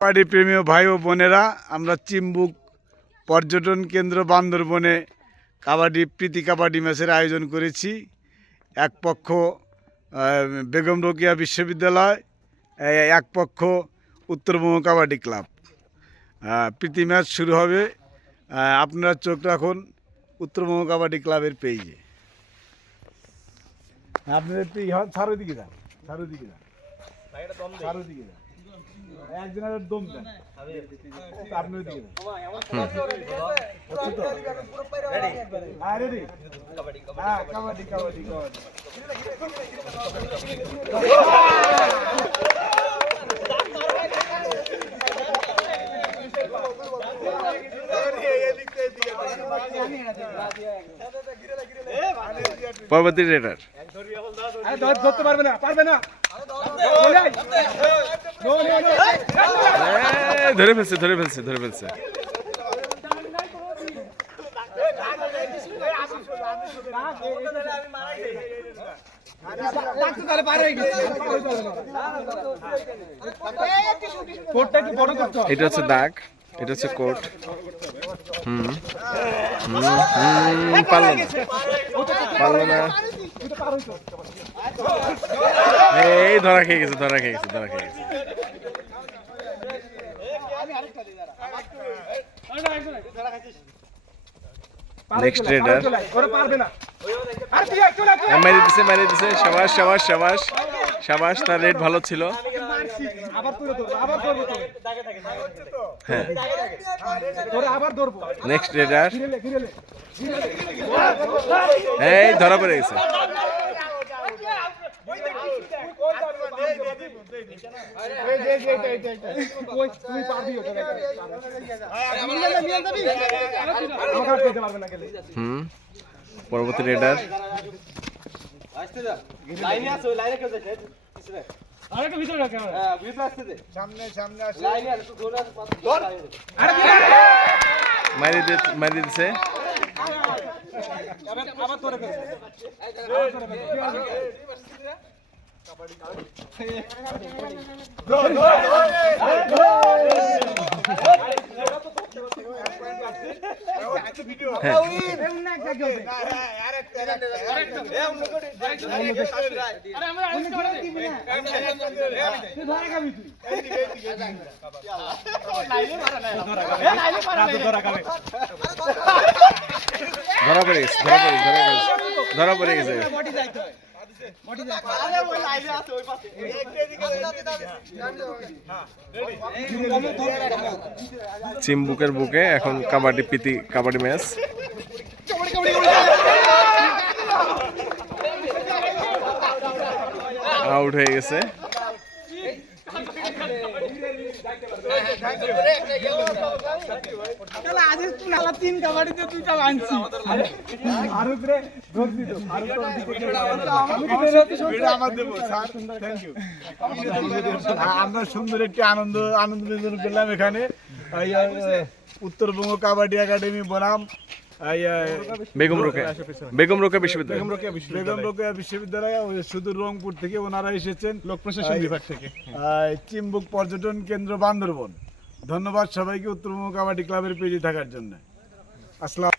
কাবাডি প্রেমীয় ভাই ও বোনেরা, আমরা চিম্বুক পর্যটন কেন্দ্র বান্দরবনে প্রীতি কাবাডি ম্যাচের আয়োজন করেছি। এক পক্ষ বেগম রোকেয়া বিশ্ববিদ্যালয়, এক পক্ষ উত্তরবঙ্গ কাবাডি ক্লাব। প্রীতি ম্যাচ শুরু হবে। আপনারা চোখ রাখুন উত্তরবঙ্গ কাবাডি ক্লাবের পেজে। আপনাদের চারোদিকে যান, চারোদিকে যান, চারোদিকে যান, একজনের দম দেন। আপনার দিকে কাবাডি কাবাডি পরবর্তী রেডার ধরতে পারবে না, পারবে না, ধরে ফেলছে ধরে ফেলছে ধরে ফেলছে। এটা হচ্ছে দাগ, এটা হচ্ছে কোট। পারলো না, পারলো না। এই ধরা খেয়ে গেছে, ধরা খেয়ে গেছে, ধরা খেয়ে গেছে। নেক্সট রেডার মেরে দিছে, মেরে দিছে। সাবাস সাবাস সাবাস সাবাস, তার রেড ভালো ছিল। নেক্সট রেডার, এই ধরা পড়ে গেছে। পরবর্তী রেডার মারি দিছে। ধরা পড়ে গেছে, ধরা পড়ে গেছে। চিম্বুকের বুকে এখন প্রীতি কাবাডি ম্যাচ। আউট হয়ে গেছে। আমরা সুন্দর একটি আনন্দ পেলাম এখানে। উত্তরবঙ্গ কাবাডি একাডেমি বনাম বেগম রোকেয়া বিশ্ববিদ্যালয় শুধু রংপুর থেকে ওনারা এসেছেন, লোক প্রশাসন বিভাগ থেকে, চিম্বুক পর্যটন কেন্দ্র বান্দরবন। ধন্যবাদ সবাইকে উত্তরবঙ্গ কাবাডি ক্লাবের পেজে থাকার জন্য। আসসালাম।